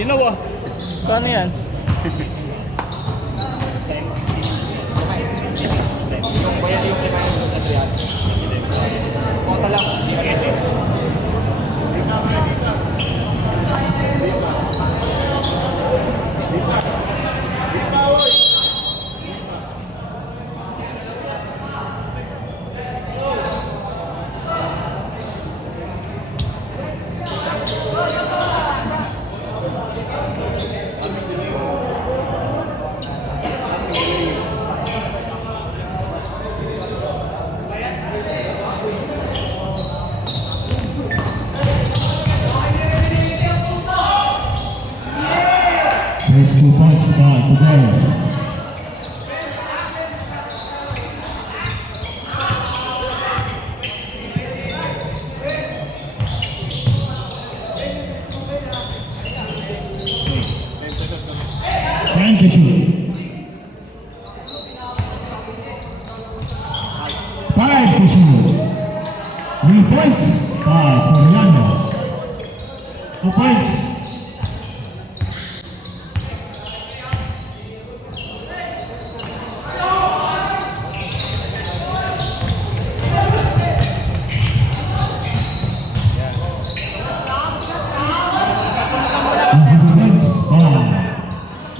Linaw ah. Paano yan? Yung bayad yung kinain ko sa 300. Kota lang. Hindi ka kasi. There's 2 points by the Bears. Time to shoot. 5 to shoot. 3 points by Soriano. 2 points.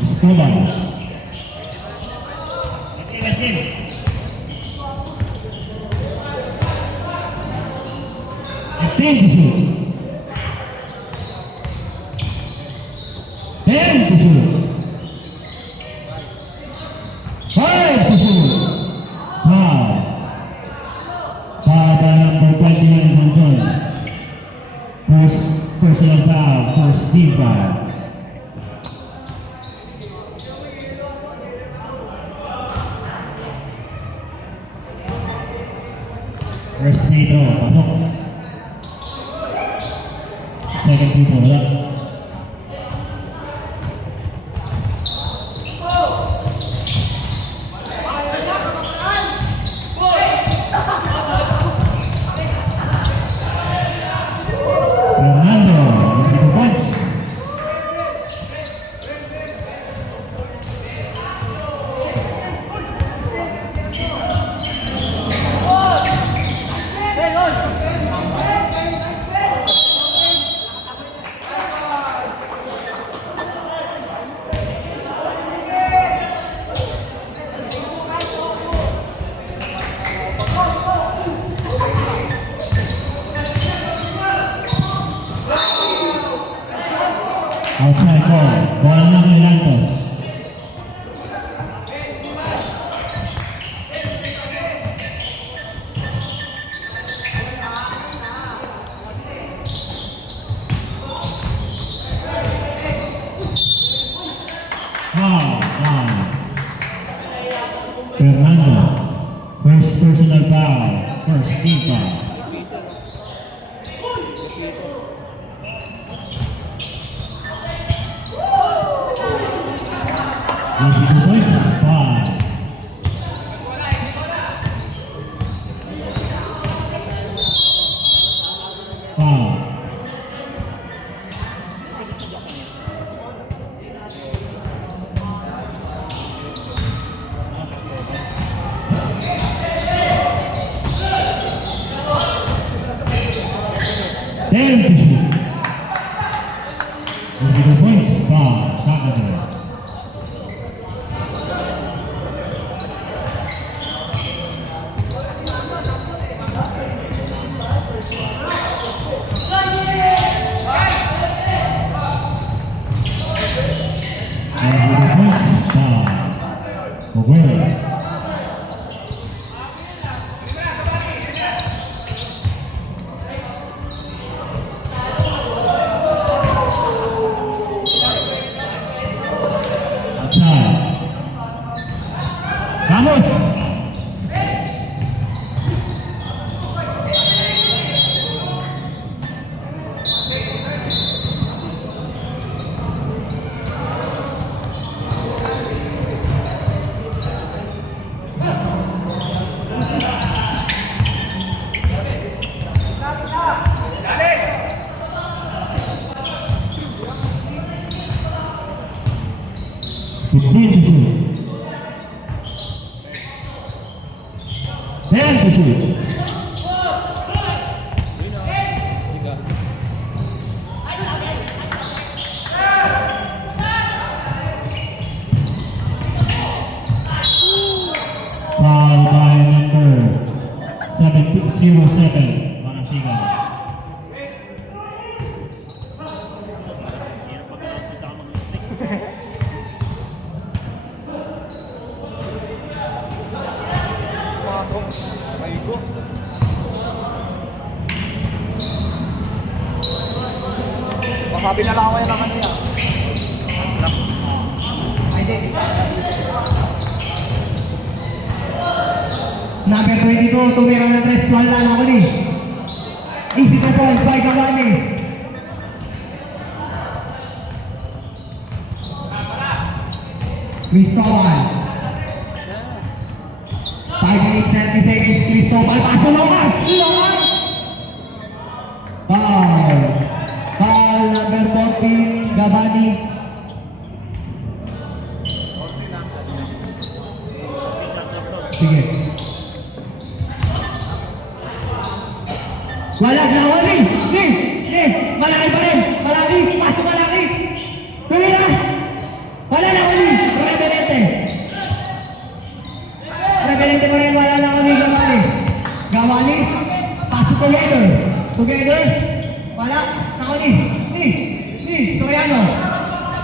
Esteban. 15 to shoot. 10 to shoot. 5 to shoot. Foul. Foul by number 21 Johnson. First personal foul for Steve Foul. First free throw, pasok. Second free throw, wala. Fernando, with 2 points. Outside ball, ball na kay Lantos. Foul. Fernando, first personal foul, first team foul. Easy 2 points, 5. Foul. Ten to shoot. Easy 2 points, 5. Kakador. Vamos. to shoot. Foul by number 707, Manasigan. Pasok. Ay ko. Masabi na lang ako yung naman niya. Number 22, tumira ng 3, wala na ako ni. Easy to points by Cavani. Cristobal. 5 minutes 30 seconds, Cristobal, paso lokan! Lokan! Foul. Foul number 14, Cavani. Sige. Wala na, wali! Ni! Malaki pa rin! Malaki! Pasok malaki! Tuloy na! Wala na, wali! Rebelete! Rebelete pa rin, wala na, wali! Gawani! Gawani! Pasok together! Together! Wala! Ako ni! Soriano!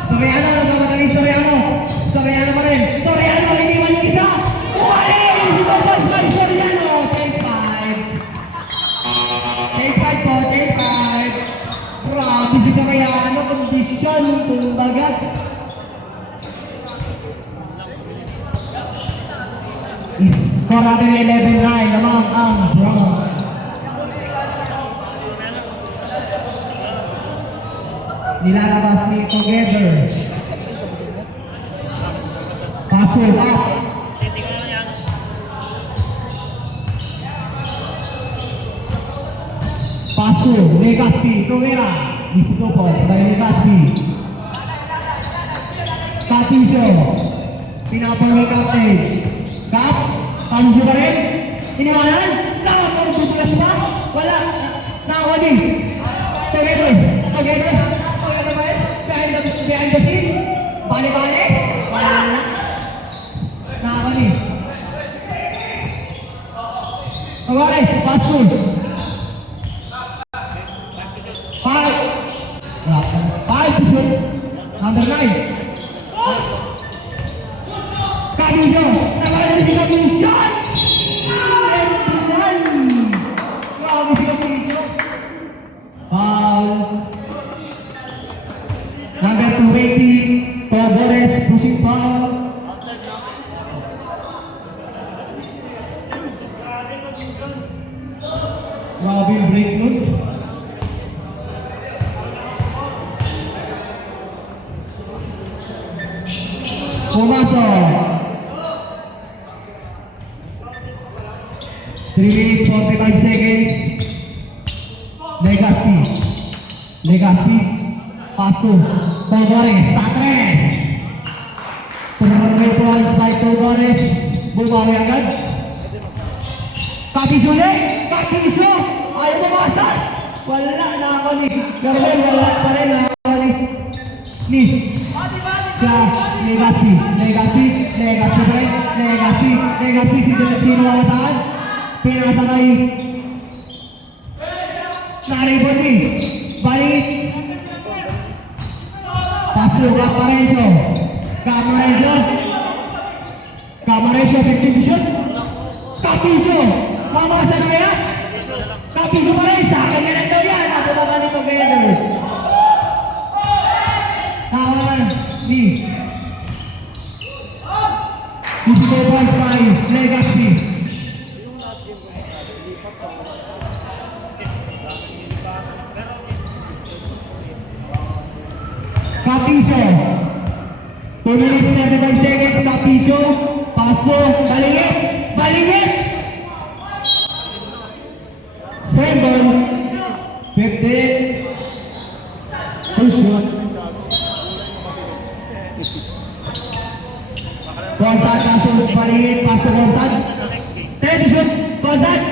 Soriano! Nagkamatali Soriano! Soriano pa rin! Soriano! Hindi man yung isa! Wali! Si Bombas by Soriano! Take 5! Take 5 po! Take 5! Grabe si Soriano! Kondisyon! Kumbaga! Score natin 11-9 lamang ang Brown. Nilalabas ni Together. Paso up. Paso, Legaspi, Tovera. Isito po, by Legaspi. Katisyo. Pinapawag captain. Kap, Katisyo pa rin. Iniwanan. Lawan mo, bubulas pa. Wala. Nakawali. Together. Together ba yun? Behind the scene? Bali-bali? Wala. Nakakali. Okay, fast food. 5 to shoot. Number 9. Katisyo. Nakakali si Katisyo. Grabe si Katisyo. Foul. Number 280, Tobores pushing foul. Grabe yung break nun. Pumasok. 3 minutes 45 seconds. Legaspi. Pasto. Tobores. Satres. 3 points by Tobores. Bumawi agad. Katisyo ulit. Katisyo. Ayaw mabasa. Wala na ako ni. Garben, wala pa rin na ako ni. Legaspi pa rin. Legaspi. Sino mamasaan? Pinasa kay Naribon ni. Balik. Paso, Camarenzo, 15 to shoot. Kapisyo, mamasa na kaya? Kapisyo pa rin, sa akin na lang daw yan. Napunta ka ni Together. Tawanan, ni. 54 points by Legaspi. Kapisyo. 2 minutes 35 seconds. Kapisyo. Paso. Balingit. 7. 15. Push shot. Gonzal. Paso. Balingit. Paso. Gonzal. 10 shoot. Gonzal.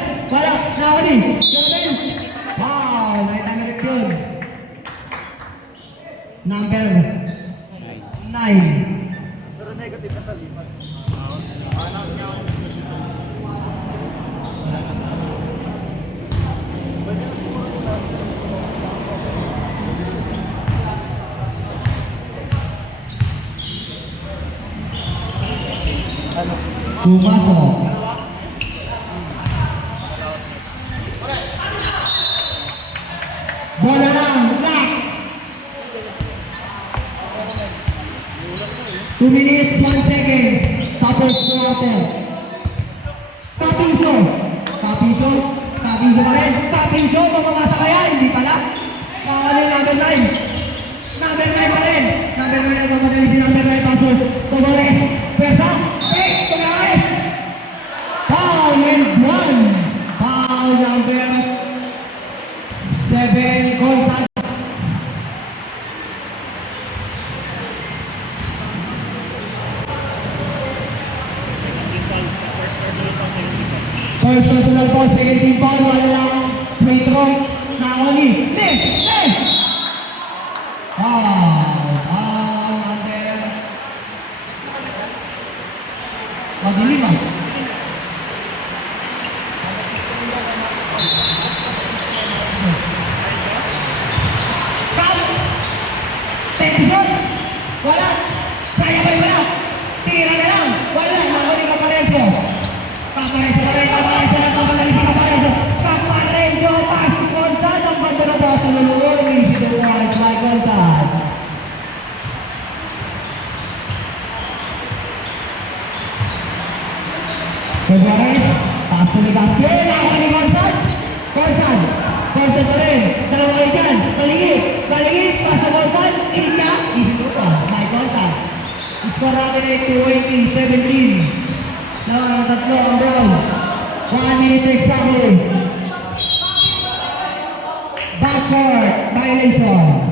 Gabriel. Wow, nakita na rin yun. Number 9. Pero negative na sa lipat. Pumasok. Bola lang, black. 2 minutes, 1 seconds. Sa first quarter. Kapiso. Kapiso. Kapiso pa rin. Kapiso, mamamasa kaya? Hindi pala. Ano yung number 9? Number 9 pa rin. Number 9 nagmamadali si number 9 pasok. Tavares. Persa. Hey, Tavares. Foul and 1. Foul number 7. Gonzalo. First personal foul, second team foul, wala lang. Free throw. Nakoni. Foul. Foul number. Madilim ah. Foul. Tension. Wala. Kaya ba wala? Tira na lang. Wala. Nakoni ka pa rin siya. Papareso pa rin. Papareso na papadali si Papareso. Papareso. Pasok Gonzad. Ang banda na ba sa luluon? Easy to watch by Gonzad. Tavares. Pass to Ligaspi. Nakakita ni Gonzad. Gonzad. Gonzad pa rin. Dalawa kayo dyan. Balingit. Balingit. Pass to Gonzad. Inig ka. Easy to watch by Gonzad. Score natin ay 20-17. Tatlo ang round. 1 minute example. Backcourt violation.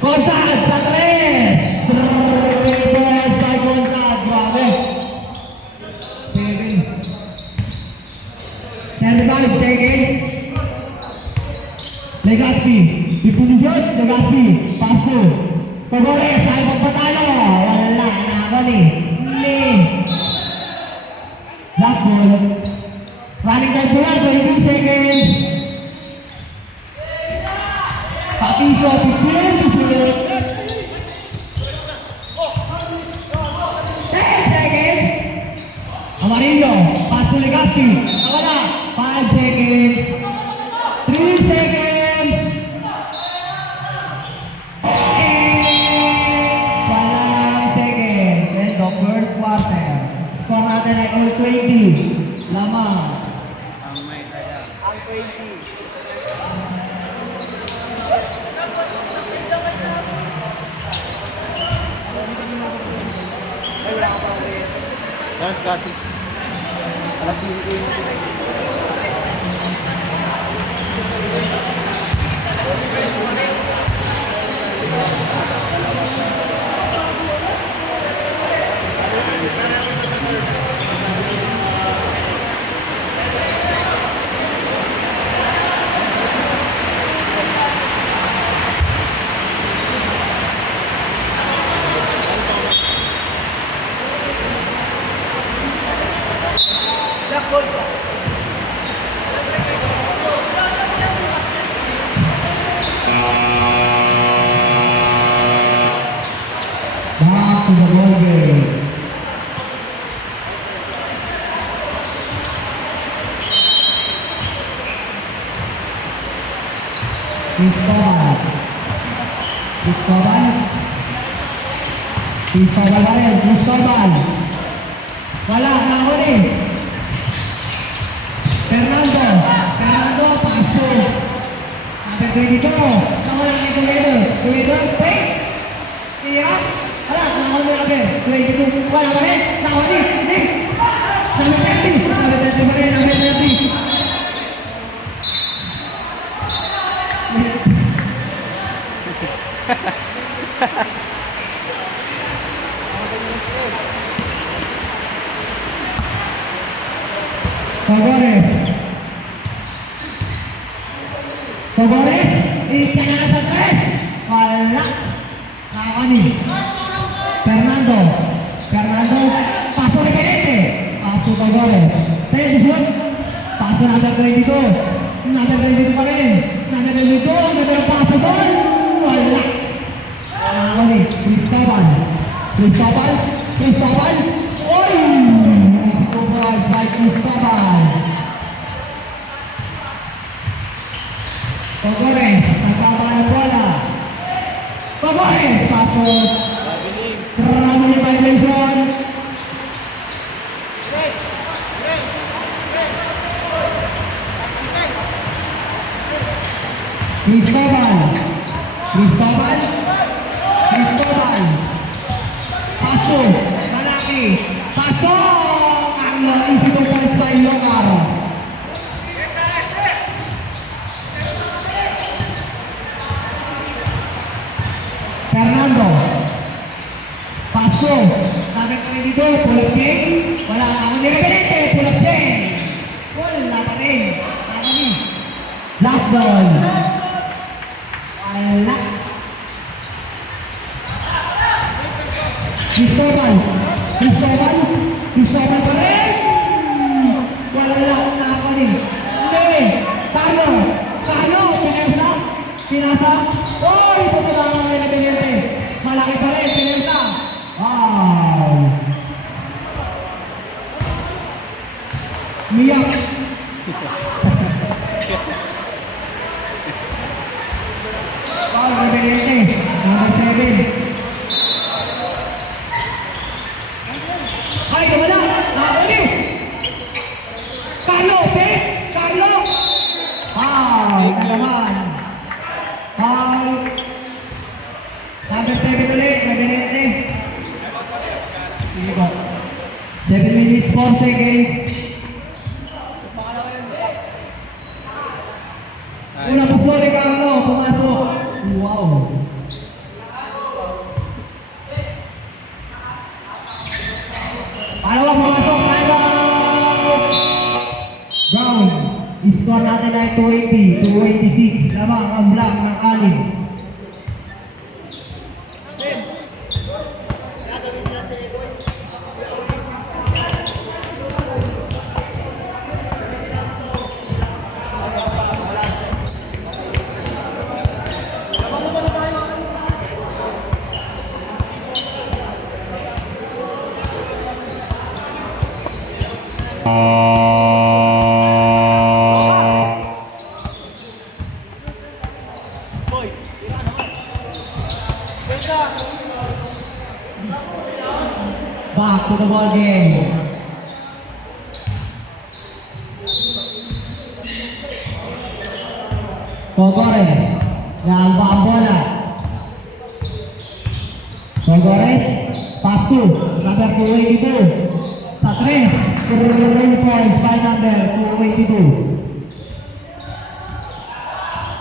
Gonzad sa 3. 3 points by Gonzad. Grabe. 35 seconds. Legaspi. Ipunisyon. Legaspi. Pass to. Tavares. Ay magpatalo. Wala. Nakakali. Ni. Last ball. Running time po lang. 20 seconds. Papisyo. 15 to shoot. 10 seconds. Amarillo. Pass to Legaspi. Nawala. 5 seconds. 3 seconds. And wala lang seconds. End of first quarter. Score natin ay all 20. Lamang. Ang 20. Yan, Scotty. Alas 5 yung back to the ball game. Cristobal. Cristobal pa rin. Cristobal. Wala. Nakahuli. Fernando. Pass to. Number 22. Nawala kay Toledo. Wait. Tira. Wala. Nakahuli na rin. 22. Wala pa rin. Nakahuli. Hindi. Number 30 pa rin. Number 30. Cogores. Cogores. Ikan na sa tres. Wala. Nakakani. Fernando. Fernando. Paso ni Benete. Paso Cogores. Tension. Paso number 22. Number 22 pa rin. Number 22. Number paso doon. Wala. Nakakani. Cristobal. Cristobal. Cristobal. Oy! Supervised by Cristobal. Cogores, nagkakaroon bola. Cogores, pasok. Traveling violation. Cristobal. Cristobal. Cristobal. Pasok. Malaki. Pasok. Ang easy to pass by Locar. Fernando. Pasko. Nakit ka rin dito. Pull-up king. Wala na ako nilagay. Pull-up king. Wala pa rin. Nakani. Black ball. Wala. Cristobal. Cristobal. Cristobal pa rin. Wala na ako rin. Hindi. Carlo. Carlo. Pinasa. Pinasa. Oy! Pupunta ka kayo na Benete. Malaki pa rin. Pinasa. Wow. Miyak. Wow, na Benete. Number 7. Ay, wala! Nakakuli! Carlo! Pet! Carlo! Wow! Ito naman! Wow! Number 7 ulit! Gabinete! Sige po. 7 minutes, 4 seconds. Una po sorry, Carlo! Pumasok! Wow! Palawa, pumasok! Time out! Brown! I-score natin ay 280, 286. Lamang ang black ng alim. Back to the ball game. Cogores. Yang ang bola. Cogores. Pass to. Number 282. Sa 3. 3 points by number 282.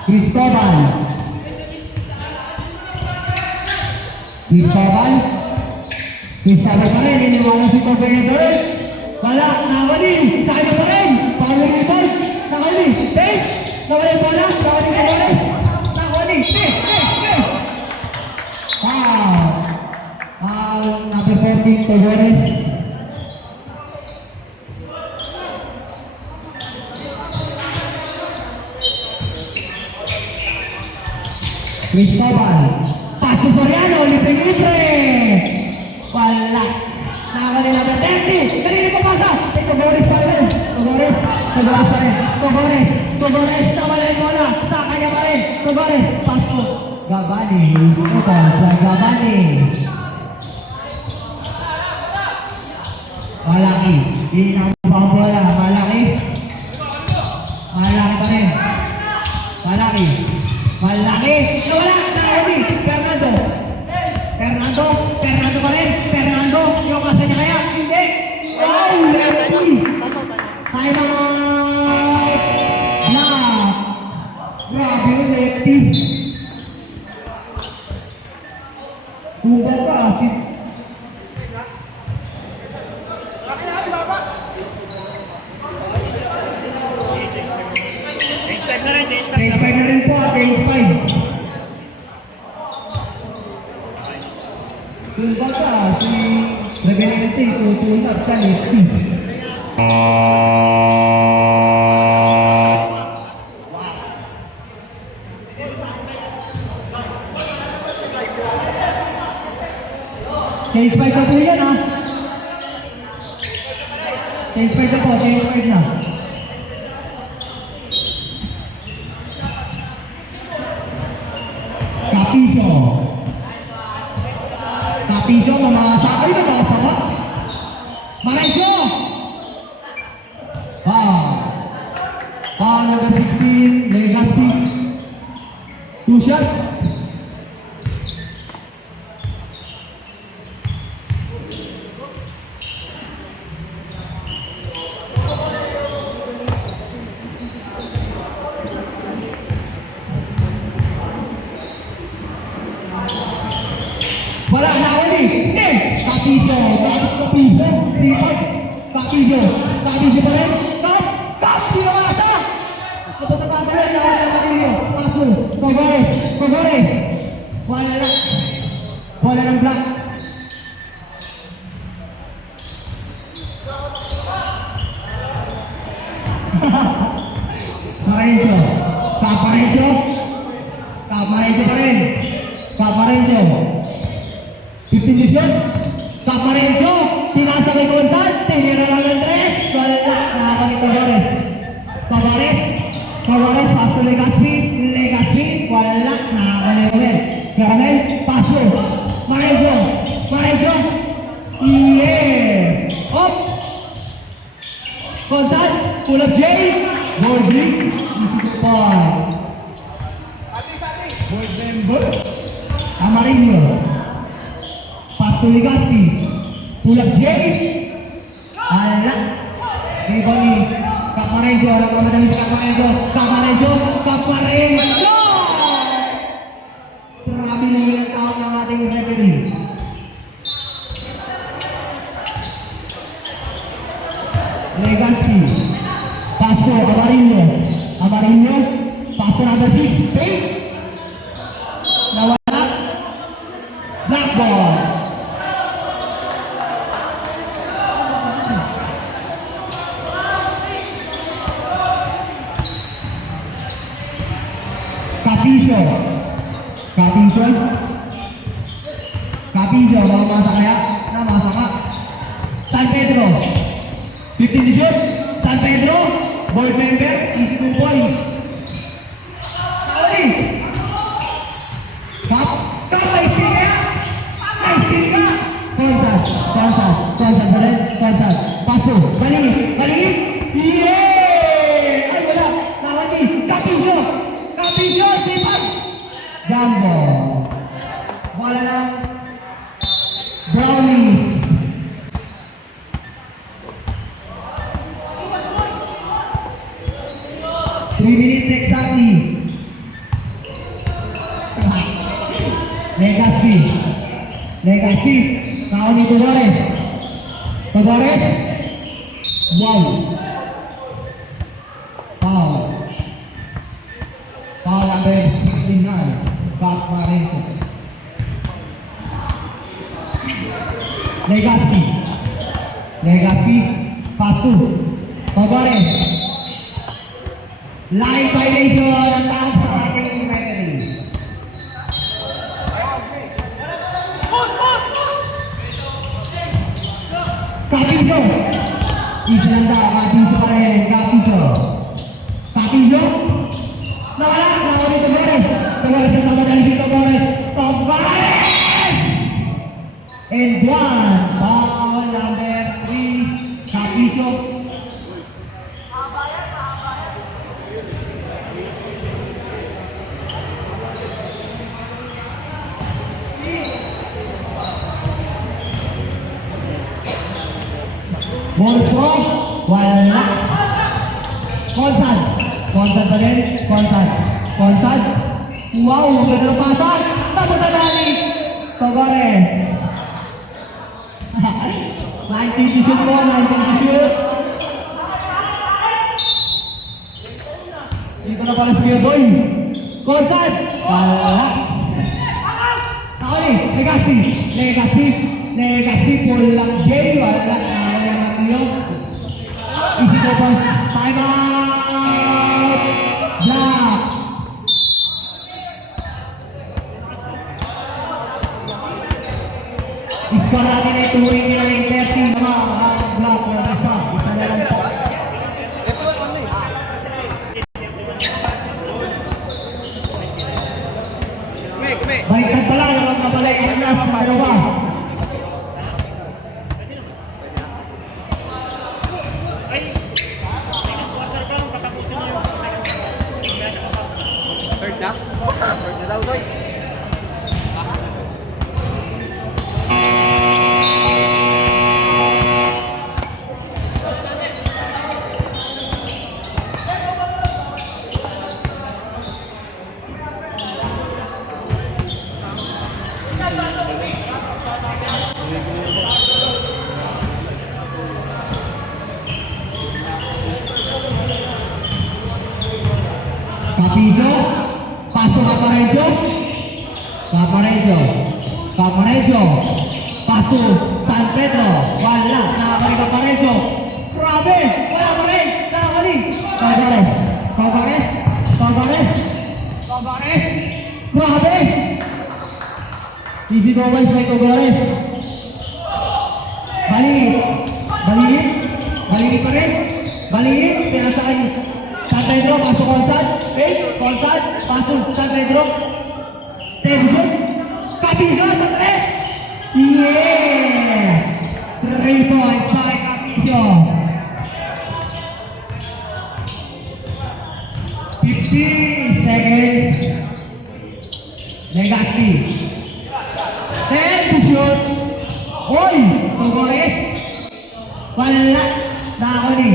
Cristobal. Cristobal. Cristobal pa rin. Iniwala si Cogores. Wala. Nakawali. Sa kanya pa rin. Paolo Ribol. Nakawali. Page. Nakawali bola. Nakawali Cogores. Nakawali. Wow. Number 14 Cogores. Cristobal. Pasto Soriano, libre-libre. Wala. Nakakali na 30. Kanina pa pasa. Cogores pa rin. Cogores. Cogores pa rin. Cogores. Cogores. Nawala yung bola. Sa kanya pa rin. Cogores. Pasto. Gabani. Gabani. Malaki. Hinang pa ang bola. Malaki. Malaki pa rin. Malaki. Malaki! Nawala! Nakawali! Fernando! Fernando! Fernando pa rin! Fernando! Yung kasa niya kaya? Hindi! Wow! Lefty! Time out! Block! Grabe yung lefty! Tumba pa, si... Change time na rin, change time. Change 5 na rin po change 5. Tumba pa, si Rebelente, tutulak siya, lefty. Change 5 na po yan, ha? Change 5 na po, change 5 na. Kapiso. Kapiso, mamasakay na makasama. Marenzo! Number 16, Legaspi. 2 shots. Wala na ulit. Kapiso. Kapiso. Sipag. Kapiso. Kapiso pa rin. Kap! Pinawasa! Napatatagalin na wala na rin. Paso. Tavares. Tavares. Wala lang. Wala ng black. Parenzo. Parenzo. Parenzo pa rin. Parenzo. 15 disyon. Parenzo. Pinasa kay Gonzal. Tinira lang ng 3. Wala. Nakaka ni Tavares. Tavares. Tavares. Paso Legaspi. Legaspi. Wala. Nakaka ni Romel. Caramel. Paso. Parenzo. Parenzo. Yeah. Up. Gonzal. Pull up J. Borgi. Easy to five. Board member. Amarillo. Pasto Legaspi. Pull up J. Ala. Iba ni Parenzo. Alam mo madali si Parenzo. Parenzo. Grabe na yung tao ng ating referee. Legaspi. Pasto Amarillo. Amarillo. Pasto number 6. Pink. Nawala. Black ball. Kapiso. Kapiso. Kapiso. Mamasa kaya? Namasa ka. San Pedro. 15 disyon. San Pedro. Board member. 2 points. Saudi. Kap. Kap. May steal kaya? May steal ka. Konsal. Paso. Balik. Yeah! Ay, wala. Nakati. Kapiso. Sipag. Jumbo. Wala na. Brownies. Three minutes exactly. Legaspi. Tao ni Tavares. Wow. Foul number 69. Parenzo. Legaspi. Pasto. Tavares. Line violation ang taas ng ating referee. Kapiso. Isa lang daw. Kapiso pa rin. Kapiso. Nawala. Nawala ni Tavares. Tavares ang tamadali si Tavares. And one. Foul number 3. Kapiso. Monstro, wala. Konsal pa rin. Konsal. Wow, ganda ng pasan. Napunta na ni Tavares. shoot po, 19 shoot. Dito na pala si Kuya Boy. Constant! Wala. Nakali, Legasti, pulang J, wala. Easy seconds, time out! Block! Iskor natin ay tuwing nila yung 30 mga block na isa. Isa na lang po. Baliktad pala, naman mabalik ang last na dalawa. Third na? Third na daw, Loy. Capizo, paso Caparenzo, paso San Pedro, wala, nakakali Caparenzo, grabe, wala pa rin, nakakali, Cogares, grabe, Sisi Gomez by Cogares, balingit pa rin, pinasakay San Pedro, paso Consad, paso San Pedro, Tension, Capizo sa 3! Yeah! 3 points by Capizo. 15 seconds. Legasti. 10 to shoot. Oy! Tugores. Wala. Nako ni.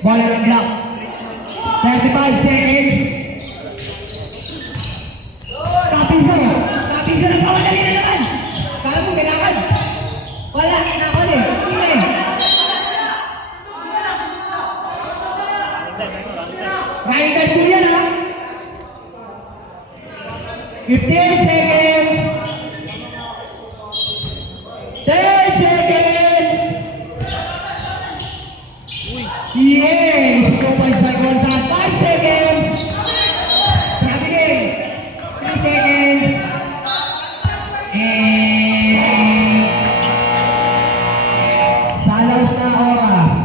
Bola ng block. 35 seconds. Capizo nagpamadali na naman. Kala mo kailangan. Wala, nako ni. Running time po yan ha. 15 seconds. 10 seconds. Yes! 2 points by Gonzalo. 5 seconds. Trafficking. 3 seconds. And salas na oras.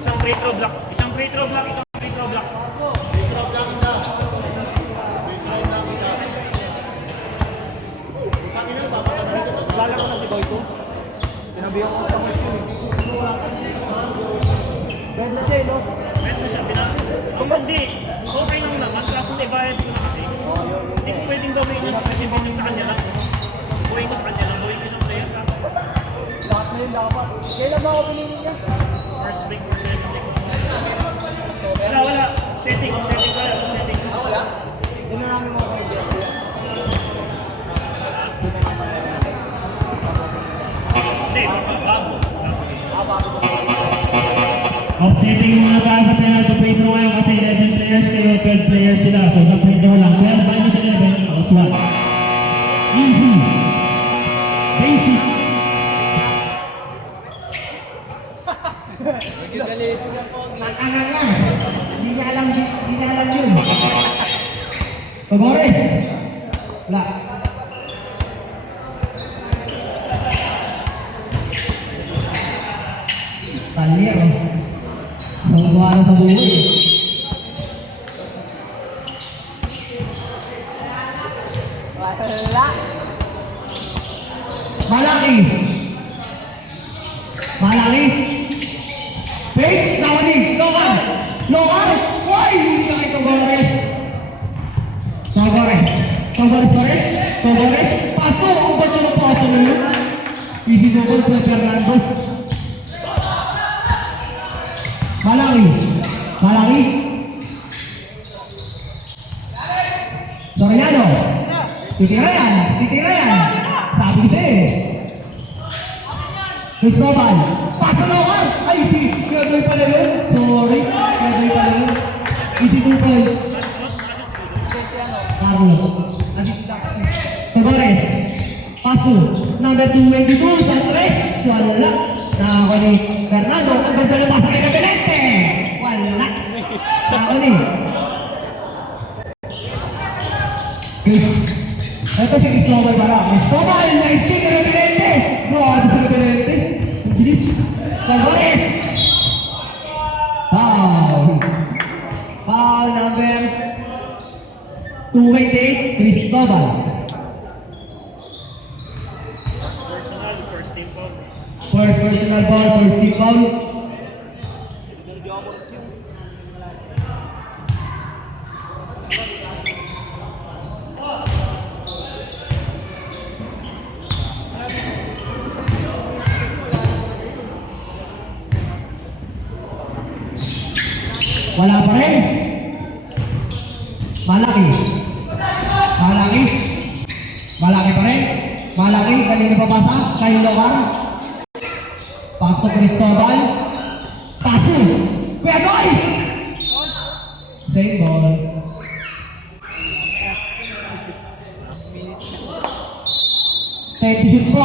Isang free throw block. Lalaro na si Boyko. Sinabihan ko sa mga school. Bed na siya, no? Meron na siya, kung hindi, okay lang naman, kaso bayad ko na kasi. Hindi ko pwedeng gawin yun kasi binigyan sa kanya lang. Gawin ko sa kanya lang, gawin ko isang player ka. Lahat na yun dapat. Kailan ba ako pinili niya? First week, second week. Wala. Setting pa yan, setting. Wala? Yun na namin mga kaibigan siya. Hindi, bago. Offsetting muna tayo sa penalty free throw ngayon kasi 11 players kayo, 12 players sila. So sa free throw lang, 12 minus 11, outs 1. Easy. Basic. Ang hindi na alam yun. Tugores. Wala. Tanya, oh. Sama-sama sa buhay. Wala. Malaki. Malaki. Fake. Nawanig. Local. Local. Why? Hindi ka kay Togores. Togores. Togores pa rin. Togores. Paso. Ang ba't yung paso na yun? Easy Togores by Fernando. Malaki. Malaki. Soriano. Titira yan. Titira yan. Sabi ko sa'yo. Cristobal. Paso local. Ay, si Gadoy pala yun. Sorry. Gadoy pala yun. Easy 2 points. Carlos. Tavares. Paso. Number 222 sa 3. Wala. Nakako ni Fernando. Ang ganda na pasa kay Gabinete. Wala. Nakako ni. Ito si Cristobal para. Cristobal. Nice kick kay Gabinete. Grabe si Gabinete. Ang bilis. Tavares. Foul. Foul number 228. Cristobal. Personal, first team foul. First personal foul, first team foul. Wala pa rin. Malaki. Malaki. Malaki pa rin. Malaki. Kanina papasa. Kay Locar. Pasok Cristobal. Paso. Kuya Goy! Same ball. Take shoot po.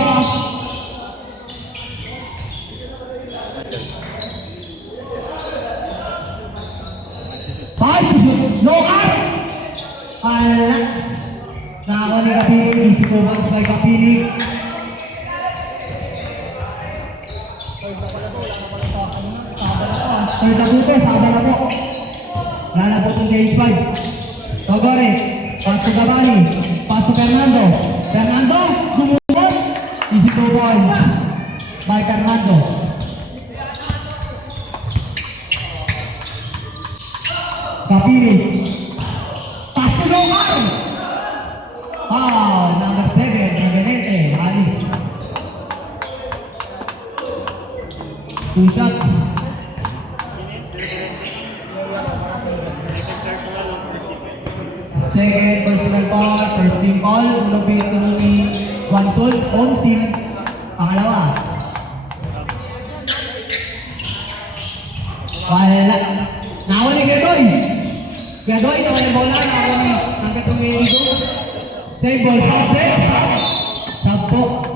Five shoot. Locar! Ala. Nakakuha ni Kapili. Easy 2 points by Kapili. Third na buto, saba na po. Wala na po itong J5. Togores, paso Gabani, paso Fernando. Fernando, gumuot. Easy 2 points by Fernando. Kapili. Paso Locar. Foul, number 7, Gabinete, Alis. 2 shots. Second personal foul, first team foul, unang pinito ni Juansol, on-scene, pangalawa. Wala. Nakawa ni Gadoy. Gadoy, nakawa ni bola, nakawa ni hanggang tumiligo. Save ball, sub po.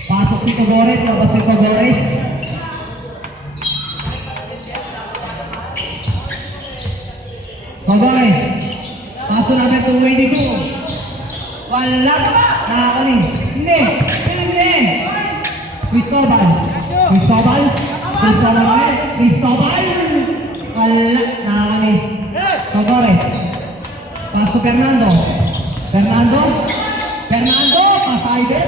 Pasok si Togores, labas si Togores. Togores. Paso namin 222. Wala. Nakakani. Hindi. Hindi. Cristobal. Cristobal. Cristobal namin. Cristobal. Wala. Nakakani. Togores. Paso Fernando. Fernando. Fernando. Pasayde.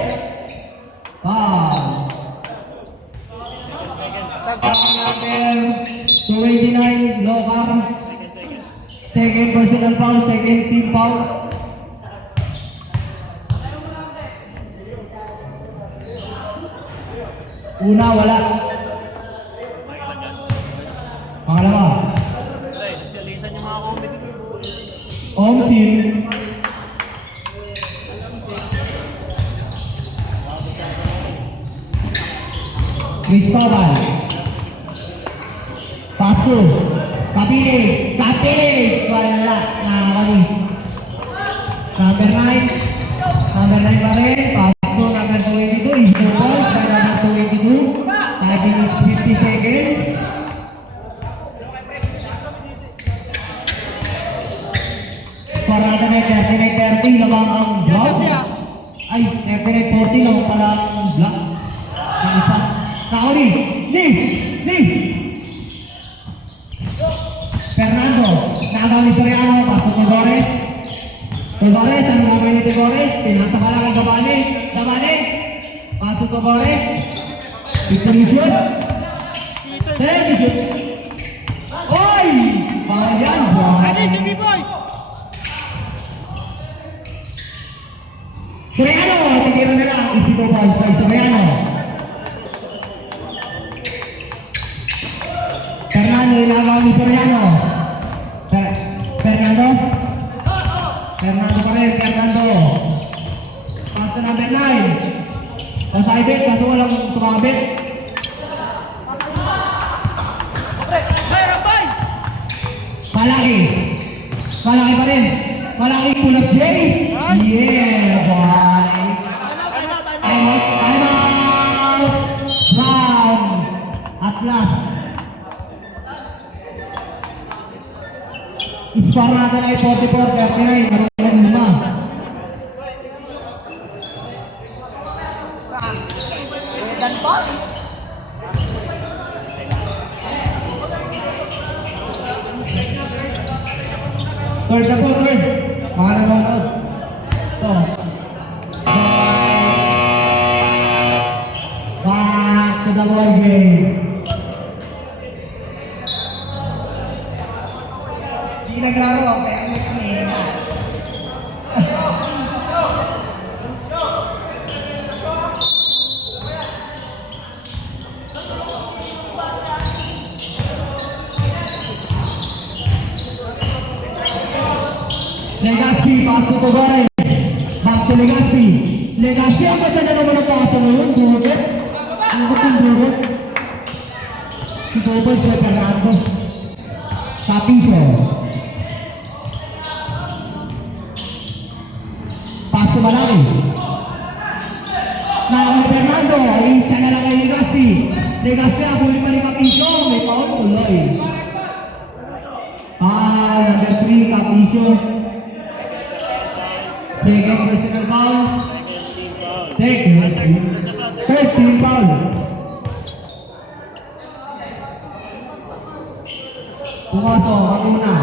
Number 229. Locar. Second personal foul, second team foul. Una, wala. Pangalawa. Nagsalisan yung mga comment. Omsin. Cristobal. Paso. Kapili. Kapili. Wala. Nakakali. Number 9. Number 9 pa rin. Paso. Number 22. Easy balls by number 22. 5 minutes 50 seconds. Score natin ay 39-30. Lamang ang block. Ay, 39-40 lang pala ang block. Yung isa. Sauli. Ni. Fernando. Nakagaw ni Soriano. Pasok ni Boris. Togores, ang gagawin ni Togores, pinasa ka lang ang Gabali. Gabali, pasok Togores. Victory shoot. Then, shoot. Oy! Parang yan, boy. Soriano, tigiro na lang. Easy to boys by Soriano. Fernando, ilagaw ni Soriano. Fernando. Fernando pa rin, Fernando. Pass to number 9. Pasaibit, kaso walang sumabit. Malaki. Malaki pa rin. Malaki pull up J. Yeah, boy. Time out. Round. At last. Score natin ay 44-39. Marunong lima. Dan pa? Third na po, third. Mga nanonood. Ito. Back to the ball game. Di naglaro, pero may Legaspi, pass to Togores. Back to Legaspi. Legaspi, ang ganda na naman ang pasa ngayon. Durot. Ang durot. Si Tobal sa Fernando. Tapiso. Pass to Malaki. Nakakal Fernando. Icha na lang kay Legaspi. Legaspi, ang huli pa ni Capicio. May paul tuloy. Number 3, Capicio. Second personal foul. Third team foul. Pumasok, ako muna.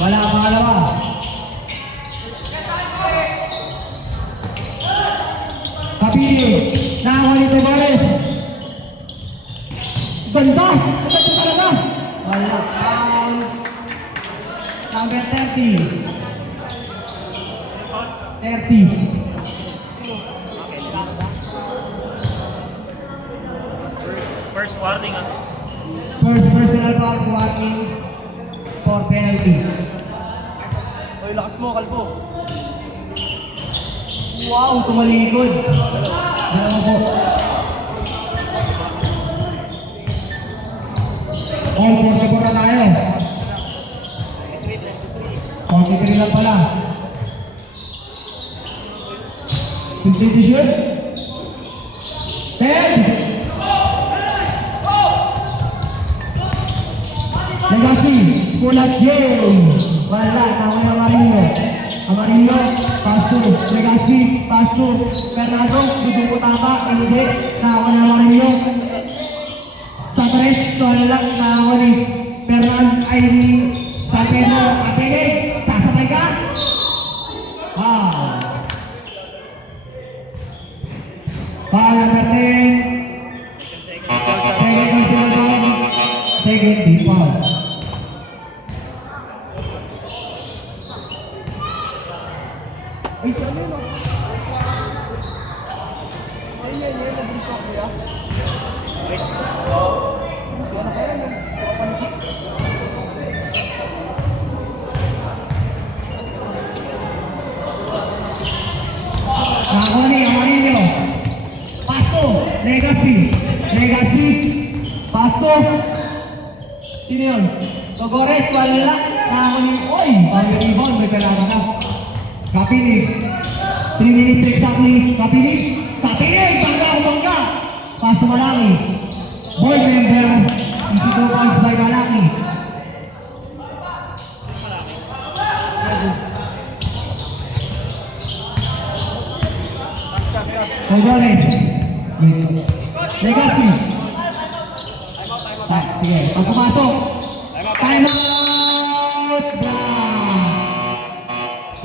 Wala, pangalawa. Kapili, nakawal ni Togores. Ganda! Ganda talaga! Wala. Number 30. 30. First warning ah. First personal foul warning for penalty. Oy, lakas mo, kalbo. Wow, tumalikod. Dalawa po. All for the na tayo. 43 lang pala. 50 to shoot. 10. Legaspi, pull up James. Wala, tama yung Amarillo. Amarillo, pass to Legaspi, pass to Fernando, dudukot ata, hindi, tama yung Amarillo. Sa tres, wala, tama ni Fernando, ay ni San Pedro, Apele, sasabay ka? Foul number 10. Second personal foul. Second team foul. Ay, saan yun, oh? Ay, nabilis ako, kuya. Ako ni Amarillo. Pasto, Legaspi. Legaspi. Pasto. Sino yun? Togores, wala. Ako ni, oy, bagay rebound, may kailangan ka. Kapili. 3 minutes exactly. Kapili. Kapili, bangga. Pasto Malaki. Board member. Easy 2 points by Malaki. Togores. Legaspi. Sige, pag pumasok. Time out!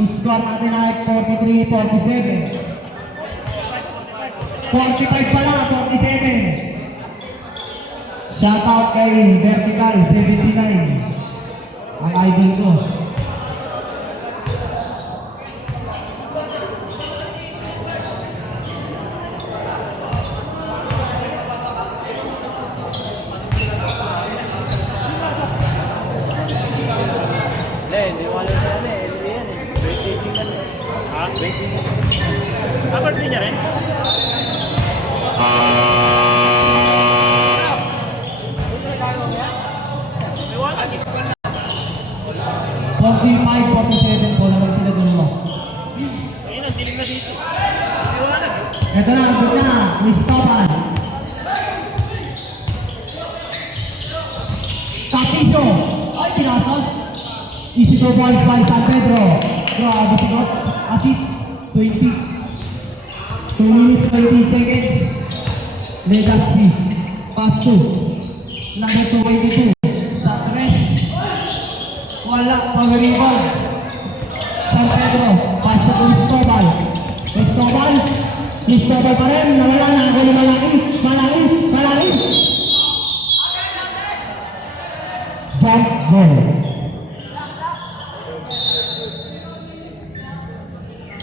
Score natin ay 43-47. 45 pala, 47. Shoutout kay Vertical 79. Ang idol ko. Hindi wala siya yan eh. LB yan eh. Rating yan eh. Ha? Birthday niya rin? May wakas. 45-47 po naman sila dalawa. Ayun, ang dilim na dito. May wakas. Ito na, abot na. Cristobal. Tapiso. Ay, pinasa. Easy to points by San Pedro. Grabe sigot. Assist. 20. 2 minutes 20 seconds. Legaspi. Pass 2. Number 22. Sa 3. Wala. Pag-rebound. San Pedro. Pass to Cristobal. Cristobal. Cristobal pa rin. Nawala na ako ni Malaki. Malaki. Malaki. Jump ball.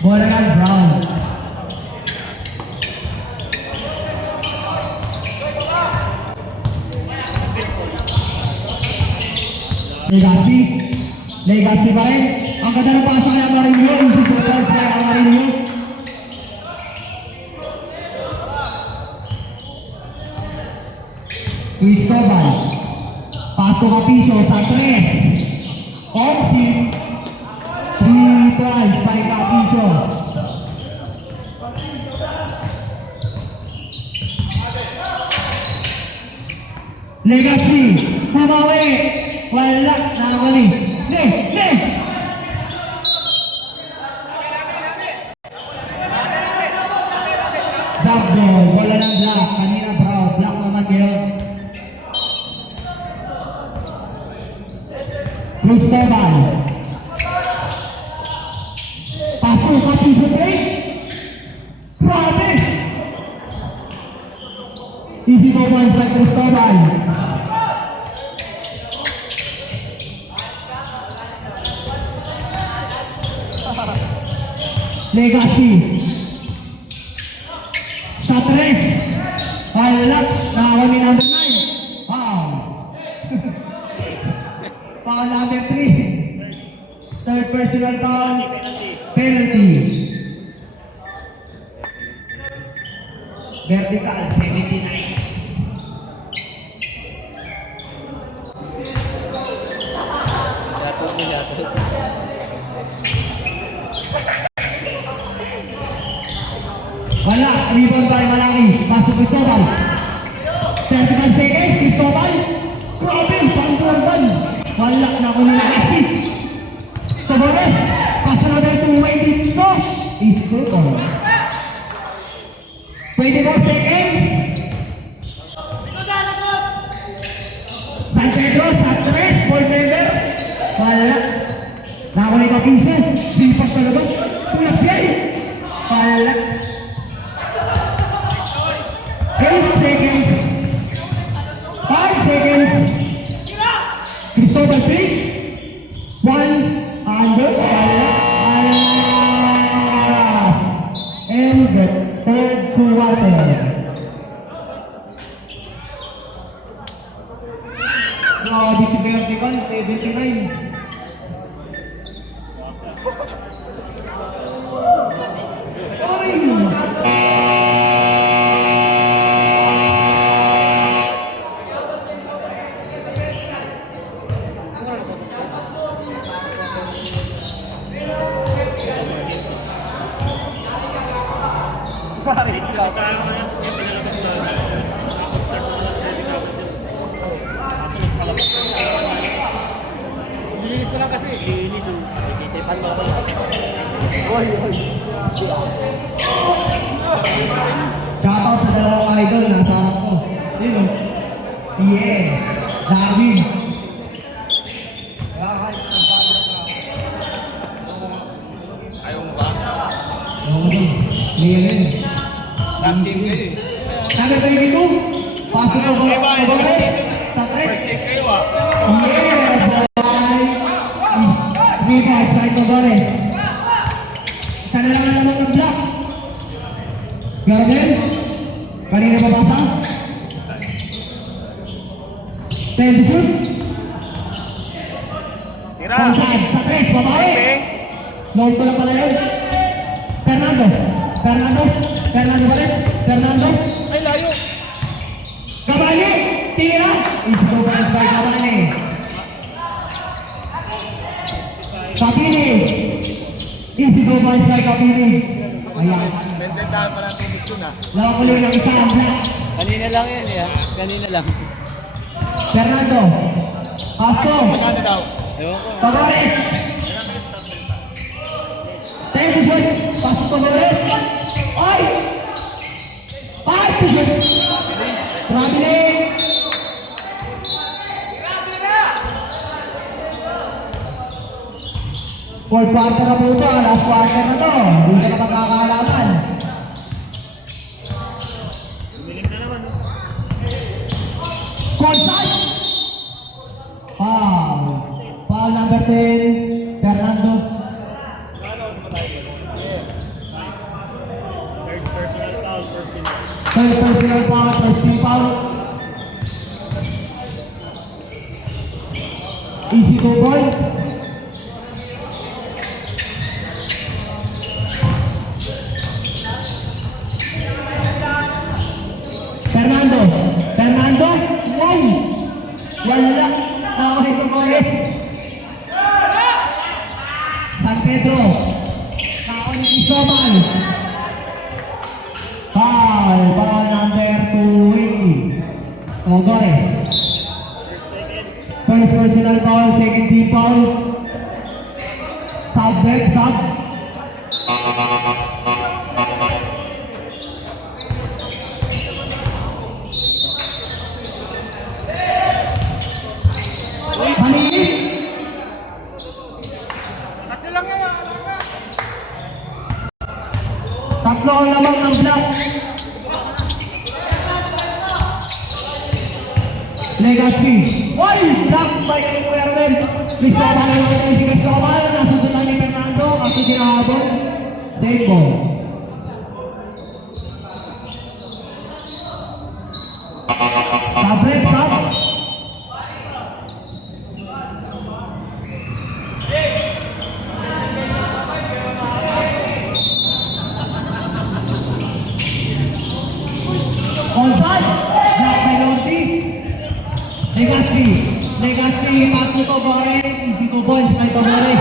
Bola ng Brown. Legaspi. Legaspi pa rin. Ang ganda ng pasa kay Amarillo. Yung supporters kay Amarillo. Cristobal. Paso Capiso sa 3. Onsi. 3 points by Capiso. Legaspi. Bumawi. Wala. Nakakali. Le! Le! Black ball. Wala ng black. Kanina brown. Black naman ngayon. Cristobal. Paso Capiso break. Grabe! Easy 4 points by Cristobal. Legaspi. Sa 3. Wala. Nakakaw ni number 9. Wow. Foul number 3. Third personal foul. Penalty. Vertical 79. Datot mo datot. Wala. Rebound by Malaki. Pasok Cristobal. 35 seconds. Cristobal. Grabe. Pang-turban. Wala na ako nila. Tobores. Paso na dahil tumumay dito. Is good. 24 seconds. San Pedro sa 3. Board member. Wala. Nakawali ka 15. Sipag talaga. Tulak yan. Wala. 8 seconds. 5 seconds. Cristobal pick. 1 under. Alas. And the third quarter. Grabe si Vertical, 79. Kasi kaya mo yan, yung pinalabas na start mo na sa pwede ka. Kasunod palabas na. Nilinis ko lang kasi. Linis yung Titipan mo ako. Oy, oy. Shoutout sa dalawang idol na kasama ko. Yun o. Yeah. Darwin. Ayaw mo ba? Liren. Last game kayo eh. Sabi ko dito, pasok ko ba? Sa tres. First game kayo ah. Yeah, boy. Rebounds by Tavares. Isa na lang naman ng block. Garden. Kanina ba basa? 10 to shoot. Tira. Onside. Sa tres, babae. Load ko lang pala yun. Fernando. Fernando pa rin. Fernando. Ay, layo. Gabali. Tira. Easy to pass by Gabali. Kapili. Easy to pass by Kapili. Ayan. Bendentahan pala ang tubig yun ah. Lawak ulit ng isa ang black. Kanina lang yan eh. Kanina lang. Fernando. Castro. Magkano daw? Ewan ko. Tavares. Thank you, sir. Pasok Tavares. Ay! 5 to shoot. Traveling. Fourth quarter na po ito. Last quarter na to. Hindi ka na magkakaalaman. Umiling na naman. Conside. Foul. Foul number 10. Fernando. Third personal foul, first team. Third personal foul. First team foul. Easy 2 points. Fernando. Fernando. Wow. Wala. Nakakit ko Torres. San Pedro. Nakakit ni Sobal. Foul. Foul number 20. Torres. First personal foul. Second team foul. Sub break. Sub. Mali. Tatlo ang lamang ng block. Legacy. Oy! Block by Erwin. Cristobal na natin si Cristobal. Nasundutan ni Fernando. Kasi ginahabol. Save ball. Sabrek, sab. Onside. Block by Lordy. Legacy. Legacy. Pass to Tavares. Easy to points by Tavares.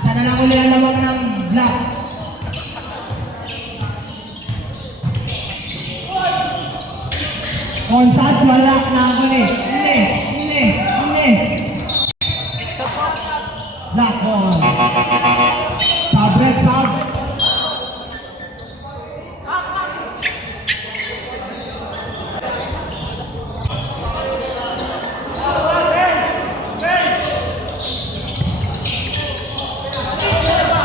Isa na lang ulit ang lamang ng block. Onside. Wala na ako ni. Hindi. Block ball. Sabrek, sab.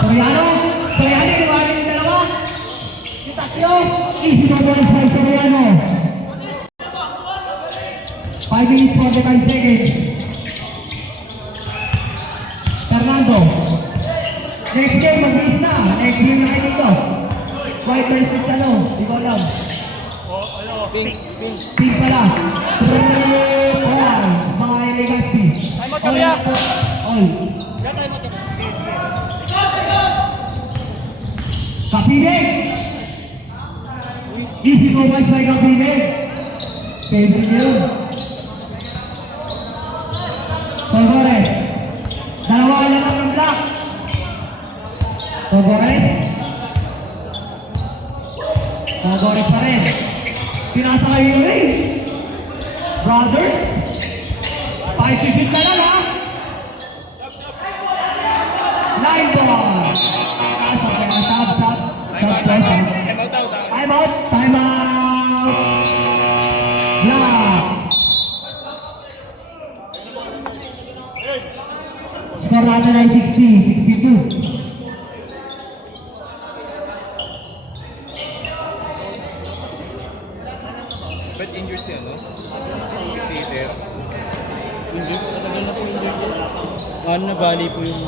Soriano, niwalin yung dalawa. Si Takyo, easy to points by Soriano. 5 minutes 45 seconds. Fernando. Next game, mag-miss na. Next game na kayo dito. White versus ano, di ko alam. Pink pala. 3 points by Legacy. All. Kapibig! Easy to points by Kapibig. Favorite nyo yun. Togores. Dalawa lang ang block. Togores. Togores pa rin. Pinasa kayo yun eh. Brothers. 5 to shoot ka lang ha. Line ball. Sub. Time out. Block. Ba't injured siya, no? Peter. Injured. Matagal na po injured yun. Ano na bali po yung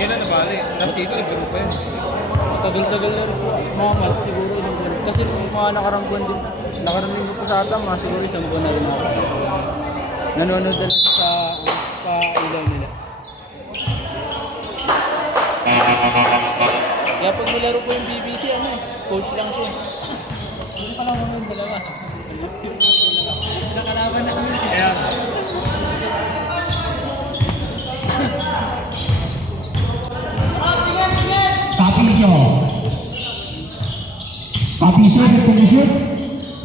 Kailan nabali? Last season, nagkaroon pa yun. tagal-tagal na rin po. Mga month siguro ilang buwan. Kasi nung mga nakarang buwan din, nakarang linggo po sa ata, mga siguro isang buwan na rin ako. Nanonood na lang siya sa ilaw nila. Kaya pag nilaro po yung BBC, coach lang siya. Hindi pa lang mga yung dalawa. Nakalaban na kami. Kaya, Papiso. Papiso, shoot.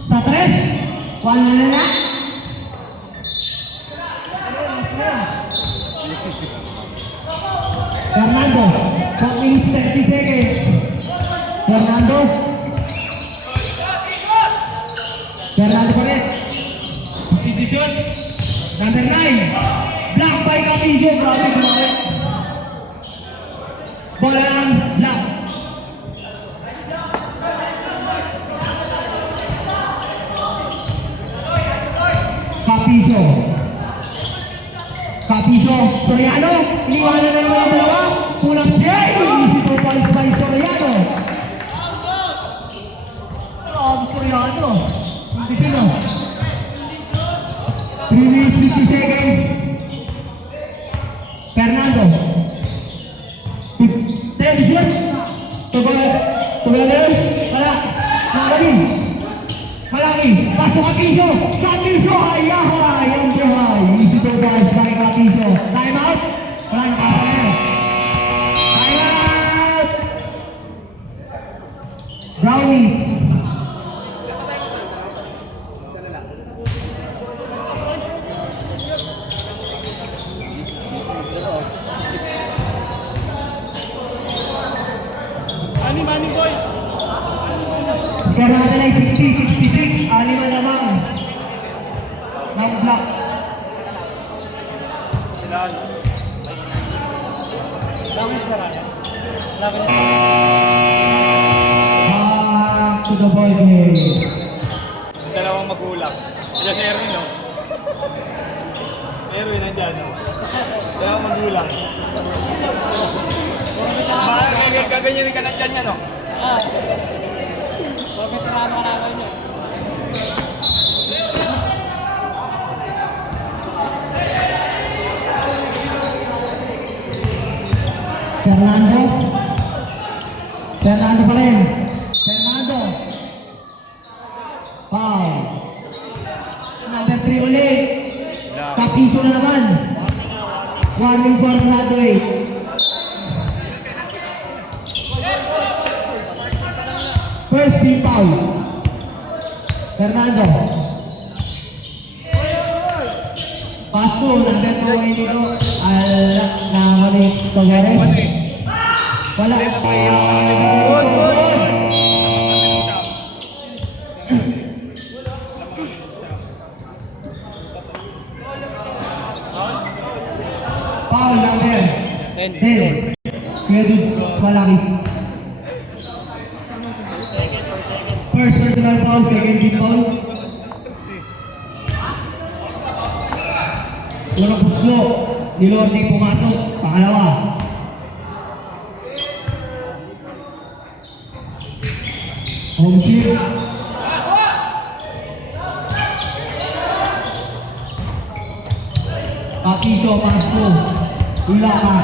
Sa 3. Wala na. Fernando, 4 minutes 30 seconds. Fernando pa rin. Division. Number 9. Black by Capizo. Grabe, grabe. Bola ng Black. Capizo. Soriano. Iniwanan na naman ang dalawa. Pulang Jay. Easy to balls by Soriano. Soriano. Hindi sino. 3 minutes 50 seconds. Fernando. 10 shoot. Together. Wala. Malaki. Pasok Capizo. Hayahay. Ang buhay. Easy to balls by Capizo. Time out. Wala na pasok. Time out. Brownies. Money boy! Score natin ay 60-66. 6 na naman. Ng Black. Back to the ball game. Dalawang magulang. Kaya si Erwin, no? Erwin, nandyan, no? Dalawang magulang. Gaganyan ka na dyan niya, no? Bakit narama ka naman niya? Fernando pa rin. Fernando. Foul. Number 3 ulit. Capizo na naman. Warning for graduate. First team foul. Fernando. Pass to number 2 ulit dito. Togeres. Wala. Foul number 10. Kuya Dudes, malaki. First personal foul, second team foul. Unang puslo, ni Lordy pumasok, pangalawa. Home shield. Capizo, Pasco. Ilocan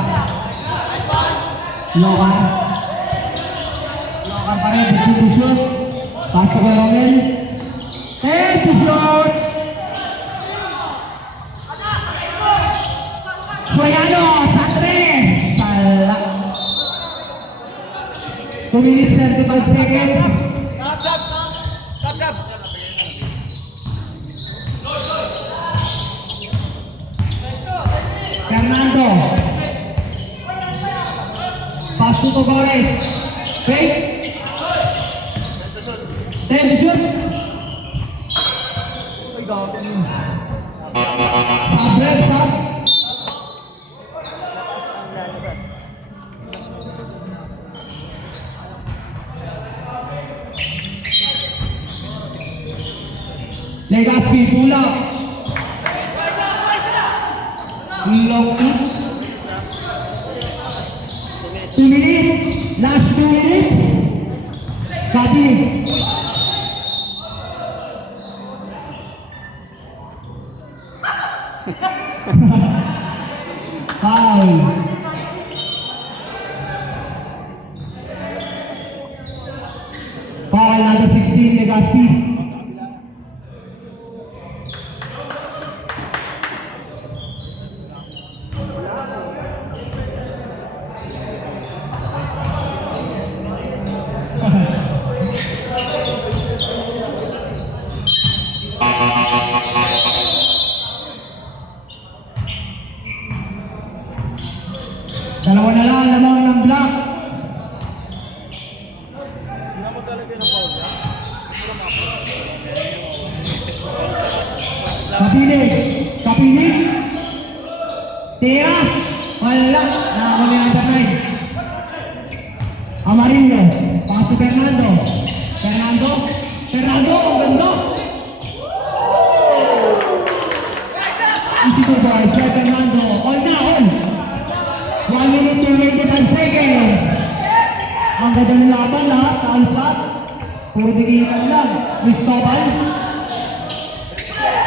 pa rin, to shoot. Pasco kay Romel. To shoot. Soriano sa 3. Sala. 2 minutes 35 seconds. Stop! Fernando. Pass to Togeres. Fake. 10 to shoot. Sub. Lakas ang lalabas. Legaspi, pull up. Long 2 minutes. Last 2 minutes. Copy. Foul. Foul number 16, Legaspi. Dalawa na lang, lamang ng block. Kapinig. Tia, wala, nakakuha ni number 9. Amarillo, paso Fernando. Fernando, ang ganda. Easy to boys, Fernando, all na, all. 1 minute 25 seconds. Ang ganda ng laban lahat, alas lahat. Puro dikitan lang. Cristobal.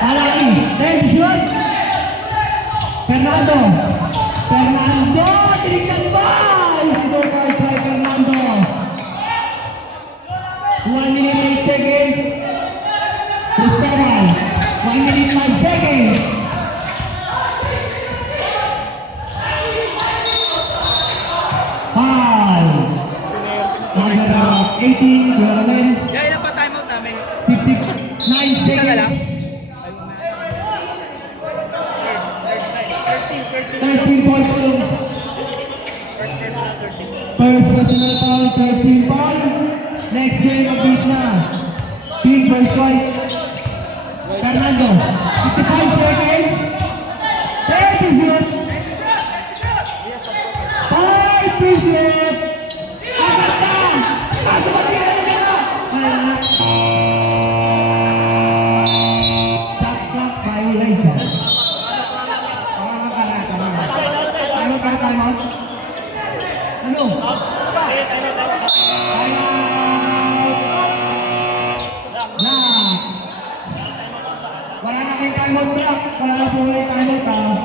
Malaki. Then shoot. Fernando. Tinignan ba? Easy to boys by Fernando. 1 minute 8 seconds. Cristobal. 1 minute 5 seconds. Number 18, Guaramen. Kaya ilan pa timeout namin? 59 seconds. 13 ball foul. First personal foul, 13 ball. Next game of this na. Team first fight. Fernando, 55 seconds. 30 shoot. 5 to shoot. Shot clock violation. Time out. Ano? Block. Wala na kayong time out block. Wala na po kayong time out.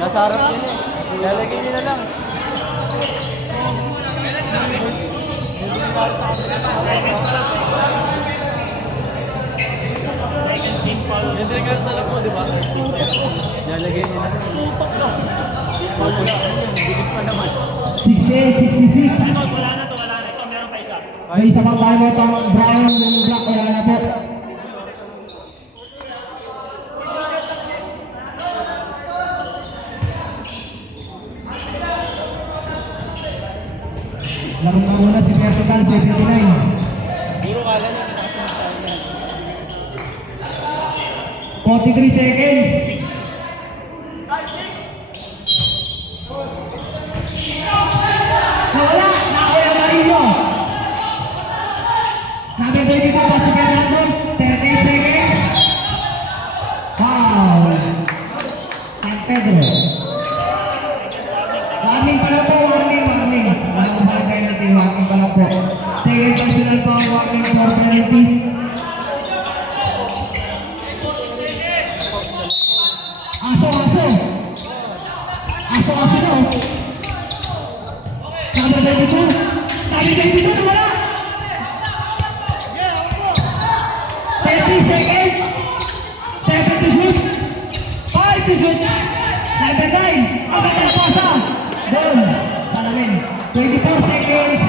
Nasa harap yun eh. Lalagay nyo na lang. Hindi nga sa alam mo, di ba? Lalagay nyo na lang. Bigit pa naman. 68, 66. Wala na. Ito, meron pa isa. May isa pang time out ang Brown, yung block, wala na po. Larong na muna si Vertical, 79. Puro kala nyo, kinakasunod sa akin. 43 seconds. Nawala! Nakuha ang Marillo. Number 22 pa si Fernando. 38 seconds. Wow! San Pedro. Warning pa lang po, warning. Wala ko ba kayo natin, warning pa lang po. Second personal po, warning for penalty. Aso no. Number 22 na wala. 30 seconds. 7 to shoot. 5 to shoot. Number 9. Ang ganda na pasa. Doon. Salamin. 24 seconds.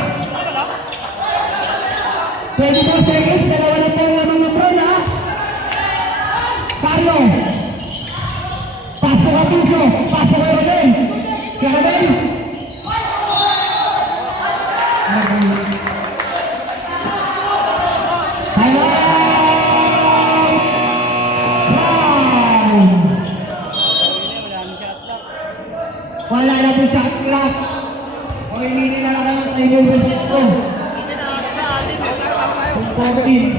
24 seconds. Dalawa lang po lamang ng Brown ha. Carlo. Pasok ka Pinso. Pasok ka Rodel. Caramel. Time out. Brown. clock. Mamimili na lang kayo sa inyong benches ko. 14.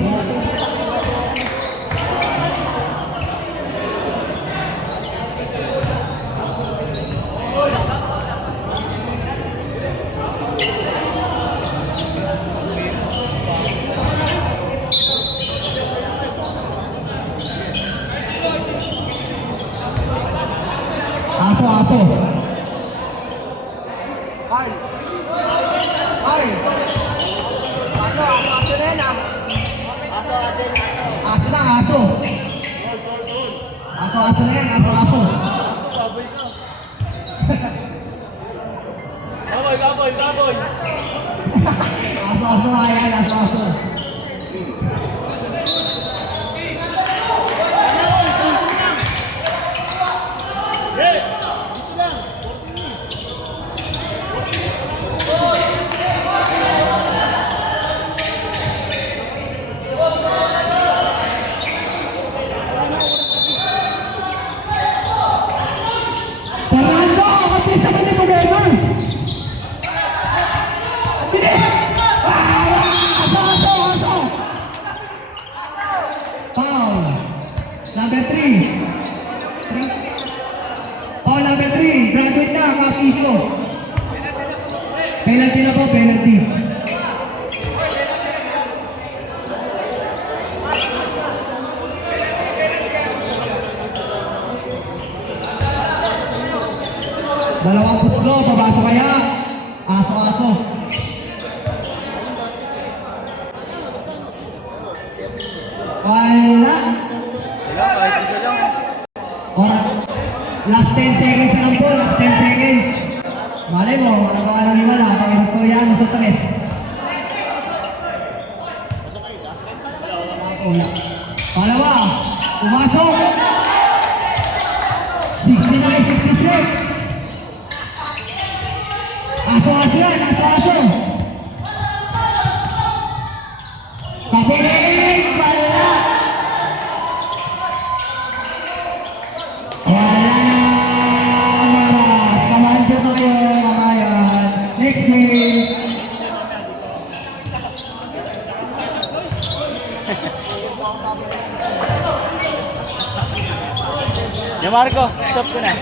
Aso, aso. Ay. Ay. Aso na yan ah. Aso na, aso. Aso na yan, aso. Baboy! Aso nga yan, aso. Fernando, kapis ako ni Problema. Bilis! Aso! Foul. Number 3. Foul number 3. Graduate na, kapis mo. Penalty na po, penalty. Dalawang puslo, pabasa kaya. Aso. Wala. Sila, kahit isa lang. Or, last 10 seconds na lang po, last 10 seconds. Malay mo, nagawa ng iwala, pag gusto yan, sa 3. Wala. Palawa, pumasok. 69-66. Aso yan, aso. Kapiling, wala. Wala na, maras. Samahan po kayo, kamayan. Next game. Marco, stop ko na.